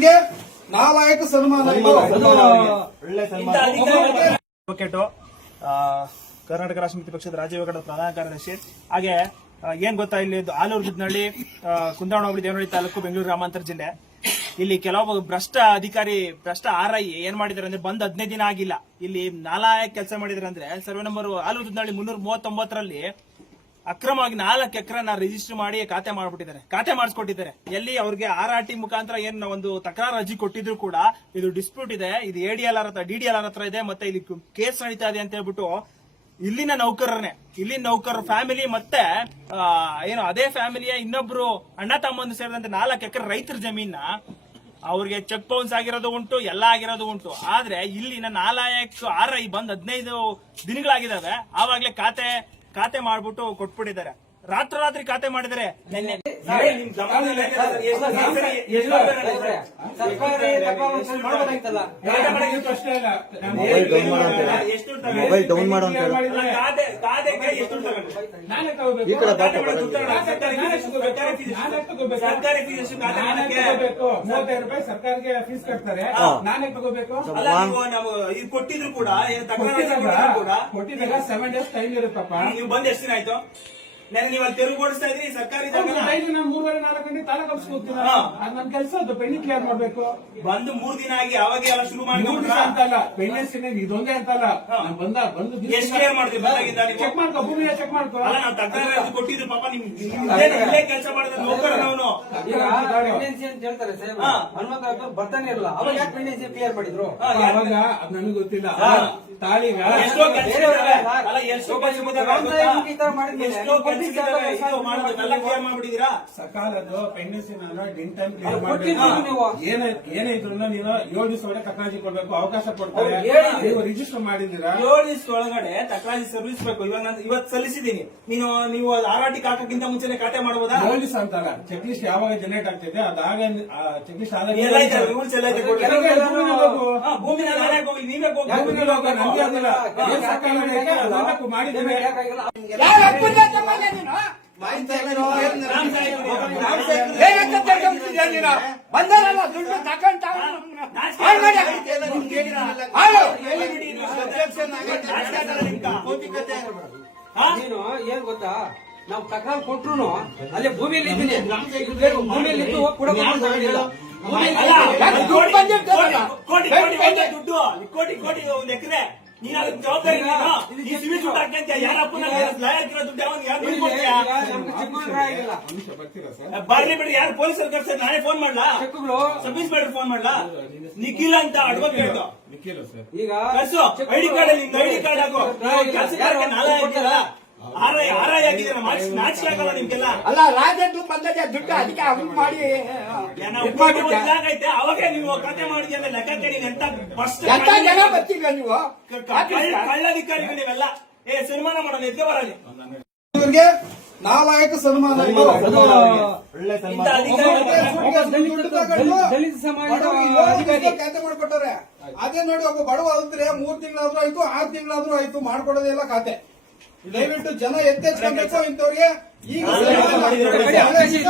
ಇವ್ರಿಗೆ ನಾಲಾಯಕ ಸನ್ಮಾನ ಅಡ್ವೊಕೇಟು ಕರ್ನಾಟಕ ರಾಷ್ಟ್ರ ಸಮಿತಿ ಪಕ್ಷದ ರಾಜ್ಯ ವಿಭಾಗದ ಪ್ರಧಾನ ಕಾರ್ಯದರ್ಶಿ. ಹಾಗೆ ಏನ್ ಗೊತ್ತಾ ಇಲ್ಲಿ ಆಲೂರು ಗಿದ್ನಳ್ಳಿ ಕುಂದಾವಣ ಹೋಬಳಿ ದೇವನಹಳ್ಳಿ ತಾಲೂಕು ಬೆಂಗಳೂರು ಗ್ರಾಮಾಂತರ ಜಿಲ್ಲೆ. ಇಲ್ಲಿ ಕೆಲವೊಬ್ಬ ಭ್ರಷ್ಟ ಅಧಿಕಾರಿ ಭ್ರಷ್ಟ ಆರ್ ಐ ಏನ್ ಮಾಡಿದಾರೆ ಅಂದ್ರೆ ಬಂದ್ ಹದಿನೈದು ದಿನ ಆಗಿಲ್ಲ. ಇಲ್ಲಿ ನಾಲಾಯಕ್ ಕೆಲಸ ಮಾಡಿದಾರೆ ಅಂದ್ರೆ ಸರ್ವೆ ನಂಬರ್ ಆಲೂರು ಗಿದ್ನಳ್ಳಿ ಮುನ್ನೂರ ಮೂವತ್ತೊಂಬತ್ತರಲ್ಲಿ ಅಕ್ರಮವಾಗಿ ನಾಲ್ಕು ಎಕರೆನ ರಿಜಿಸ್ಟರ್ ಮಾಡಿ ಖಾತೆ ಮಾಡ್ಬಿಟ್ಟಿದ್ದಾರೆ. ಖಾತೆ ಮಾಡಿಸ್ಕೊಟ್ಟಿದ್ದಾರೆ. ಎಲ್ಲಿ ಅವ್ರಿಗೆ ಆರ್ ಆರ್ ಟಿ ಮುಖಾಂತರ ಏನ್ ಒಂದು ತಕರಾರು ಅರ್ಜಿ ಕೊಟ್ಟಿದ್ರು ಕೂಡ ಇದು ಡಿಸ್ಪ್ಯೂಟ್ ಇದೆ. ಇದು ಎ ಡಿ ಎಲ್ ಆರ್ ಹತ್ರ ಡಿ ಡಿ ಎಲ್ ಆರ್ ಹತ್ರ ಇದೆ. ಮತ್ತೆ ಇಲ್ಲಿ ಕೇಸ್ ನಡೀತಾ ಇದೆ ಅಂತ ಹೇಳ್ಬಿಟ್ಟು ಇಲ್ಲಿನ ನೌಕರರನ್ನೇ, ಇಲ್ಲಿನ ನೌಕರರ ಫ್ಯಾಮಿಲಿ ಮತ್ತೆ ಏನು ಅದೇ ಫ್ಯಾಮಿಲಿಯ ಇನ್ನೊಬ್ರು ಅಣ್ಣ ತಮ್ಮಂದು ಸೇರಿದಂತೆ ನಾಲ್ಕು ಎಕರೆ ರೈತರ ಜಮೀನ ಅವ್ರಿಗೆ ಚೆಕ್ ಬೌನ್ಸ್ ಆಗಿರೋದು ಉಂಟು, ಎಲ್ಲ ಆಗಿರೋದು ಉಂಟು. ಆದ್ರೆ ಇಲ್ಲಿನ ನಾಲ್ಕು ಆರ್ ಐ ಬಂದ್ ಹದಿನೈದು ದಿನಗಳಾಗಿದ್ದಾವೆ. ಆವಾಗ್ಲೇ ಖಾತೆ ಖಾತೆ ಮಾಡ್ಬಿಟ್ಟು ಕೊಟ್ಬಿಟ್ಟಿದ್ದಾರೆ. ರಾತ್ರೋರಾತ್ರಿ ಖಾತೆ ಮಾಡಿದರೆ ನಿನ್ನೆ. ಮೊಬೈಲ್ ಡೌನ್ ಮಾಡು ಅಂತ? ಈ ಕಡೆ. ಸರ್ಕಾರಿ ಫೀಸ್ ಎಷ್ಟು? ಮೂವತ್ತೈದು ರೂಪಾಯಿ ಸರ್ಕಾರಕ್ಕೆ ಫೀಸ್ ಕಟ್ತಾರೆ. ನಾನೇ ತಗೋಬೇಕು. ನಾವು ಇದು ಕೊಟ್ಟಿದ್ರು ಕೂಡ ಕೊಟ್ಟಿದಾಗ ಸೆವೆನ್ ಡೇಸ್ ಟೈಮ್ ಇರುತ್ತಪ್ಪ. ನೀವು ಬಂದ್ ಎಷ್ಟು ದಿನ ಆಯ್ತು? ನಾನು ನೀವು ತೆರವುಗೊಳಿಸ್ತಾ ಇದ್ರಿ ಸರ್ಕಾರಿ ಜಾಗನ ಡೈಲಿ ನಾನು ಮೂರುವರೆ ನಾಲ್ಕು ಗಂಟೆ ತಾಲೂಕು ಆಫೀಸ್ಗೆ ಹೋಗ್ತೀನಿ ಹಾ. ಅದು ನನ್ನ ಕೆಲಸ ಅದು ಪೆಂಡಿ ಕ್ಲಿಯರ್ ಮಾಡ್ಬೇಕು. ಬಂದು ಮೂರ್ ದಿನ ಆಗಿ ಅವಾಗ ಎಲ್ಲ ಶುರು ಮಾಡಿದ್ರು ದಿವಸ ಅಂತಲ್ಲ ಪೆಂಡೆನ್ಸಿ ಇದೊಂದೇ ಅಂತಲ್ಲ. ಹಾ. ನಾನು ಬಂದ ಬಂದು ಎಷ್ಟು ಕ್ಲಿಯರ್ ಮಾಡ್ತೀವಿ ಬಂದಾಗಿಂದ ನೀವು? ಚೆಕ್ ಮಾಡ್ಕೋ ಭೂಮಿ ಚೆಕ್ ಮಾಡ್ಕೋ. ಅಲ್ಲ ನಾವು ತಕರಾರು ಕೊಟ್ಟಿದ್ರು ಪಾಪ ನಿಮ್ಗೆ ನಿಮ್ ಇಲ್ಲೇ- ಇಲ್ಲೇ ಕೆಲಸ ಮಾಡಿದ ನೌಕರ ನಾವು ಈಗ ಪೆಂಡೆನ್ಸಿ ಅಂತ ಹೇಳ್ತಾರೆ ಸಾಹೇಬ್ ಹಾ. ಹನುಮಂತ ಬರ್ತಾನೆ ಇರಲ್ಲ. ಅವಾಗ ಯಾಕೆ ಪೆಂಡೆನ್ಸಿ ಕ್ಲಿಯರ್ ಮಾಡಿದ್ರು? ಅವಾಗ ಅದು ನನಗೆ ಗೊತ್ತಿಲ್ಲ. ಹಾ. ತಾಳಿಗ ಎಷ್ಟೋ ಕೆಲಸ ಬೇರೆಯವ್ರಲ್ಲ ಸಕಾಲದ್ದು ಪೆಂಡೆನ್ಸಿನ ಟೈಮ್ ಕ್ಲಿಯರ್ ಅದು ಮಾಡ್ಬೇಕು. ಕೊಟ್ಟಿದ್ದು ನೀವು. ಏನೇ ಏನೇ ಇದ್ರು ನೀನು ಏಳು ದಿವಸ ಒಳಗೆ ತಕ್ರಾಜಿ ಕೊಡ್ಬೇಕು ಅವಕಾಶ ಕೊಡ್ತಾರೆ. ನೀವು ರಿಜಿಸ್ಟರ್ ಮಾಡಿದ್ದೀರಾ? ಏಳು ದಿವಸ ಒಳಗಡೆ ಇವಾಗ ನಾನು ಇವತ್ತು ಸಲ್ಲಿಸಿದ್ದೀನಿ. ನೀನು ನೀವು ಆರಾಟಿ ಕಾಕಕ್ಕಿಂತ ಮುಂಚೆನೆ ಖಾತೆ ಮಾಡಬಹುದಾ ಏಳು ದಿವಸ ಅಂತಲ್ಲ. ಚೆಕ್ ಲಿಸ್ಟ್ ಯಾವಾಗ ಜನರೇಟ್ ಆಗ್ತಿದೆ ಅದಾಗ ಚೆಕ್ ಲಿಸ್ಟ್ ಆದಾಗ ರೂಲ್ಸ್ ಎಲ್ಲ ಇದೆ ಭೂಮಿ ನೀವೇ ಹೋಗಿ. ಯಾಕಾಗಿಲ್ಲ? ನೀನು ಏನ್ ಗೊತ್ತಾ? ನಾವು ತಕೊಂಡ್ ಕೊಟ್ರು ಅಲ್ಲಿ. ಭೂಮಿಯಲ್ಲಿ ಇದ್ದೀನಿ. ಭೂಮಿಯಲ್ಲಿ ಹೇಳಿಲ್ಲ. ಕೋಟಿ ಕೋಟಿ ದುಡ್ಡು ದುಡ್ಡು ಕೋಟಿ ಕೋಟಿ ಒಂದು ಎಕರೆ. ನೀನ್ ಅದಕ್ಕೆ ಜವಾಬ್ದಾರಿ ನೀನು. ಈ ಸಿವಿಲ್ ದುಡ್ಡು ಹಾಕ್ಯಂತ ಯಾರಪ್ಪನ ಲಾಯರ್ ದುಡ್ಡು ಅವನ್ ಯಾರು ಬರ್ಲಿ ಬಿಡಿ ಯಾರು ಪೊಲೀಸರು ಕರ್ಸ ನಾನೇ ಫೋನ್ ಮಾಡ್ಲಾ? ಸಬ್ ಇನ್ಸ್ಪೆಕ್ಟರ್ ಫೋನ್ ಮಾಡ್ಲಾ? ನಿಖಿಲ್ ಅಂತ ಅಡ್ವೊಕೇಟ್ ನಿಖಿಲ್ ಸರ್. ಈಗ ಕಳ್ಸು ಐಡಿ ಕಾರ್ಡ್ ಅಲ್ಲಿ ಐಡಿ ಕಾರ್ಡ್ ಹಾಕು. ಕೆಲಸಗಾರಕ್ಕೆ ನಾಳೆ ಆಗಿದ್ದೀರಾ ಅಲ್ಲ ರಾಜದ್ದು ಬಂದದೆ ದುಡ್ಡು ಅದಕ್ಕೆ ಅವ್ನು ಮಾಡಿ ಅವಾಗೆ ನೀವು ಕತೆ ಮಾಡಿದ್ಯ ಅಂದ್ರೆ ಲೆಕ್ಕ ಕೇಳಿ ಎಂತ ಜನ ಬರ್ತೀವಿ ನೀವು? ಕಳ್ಳಧಿಕಾರಿಗಳು ನೀವೆಲ್ಲ. ಏ ಸನ್ಮಾನ ಮಾಡೋದು ಎದ್ದೆ ಬರಲಿ. ಇವ್ರಿಗೆ ನಾಲಾಯಕ ಸನ್ಮಾನ ದಲಿತ ಖಾತೆ ಮಾಡ್ಕೊಟ್ಟಾರೆ ಅದೇ ನೋಡಿ ಒಬ್ಬ ಬಡವ ಅಂದ್ರೆ ಮೂರ್ ತಿಂಗಳಾದ್ರೂ ಆಯ್ತು ಆರ್ ತಿಂಗಳಾದ್ರೂ ಆಯ್ತು ಮಾಡ್ಕೊಡೋದೆಲ್ಲ ಖಾತೆ. ದಯವಿಟ್ಟು ಜನ ಎಚ್ಚೆತ್ಕೊಬೇಕು ಇಂಥವ್ರಿಗೆ ಈಗ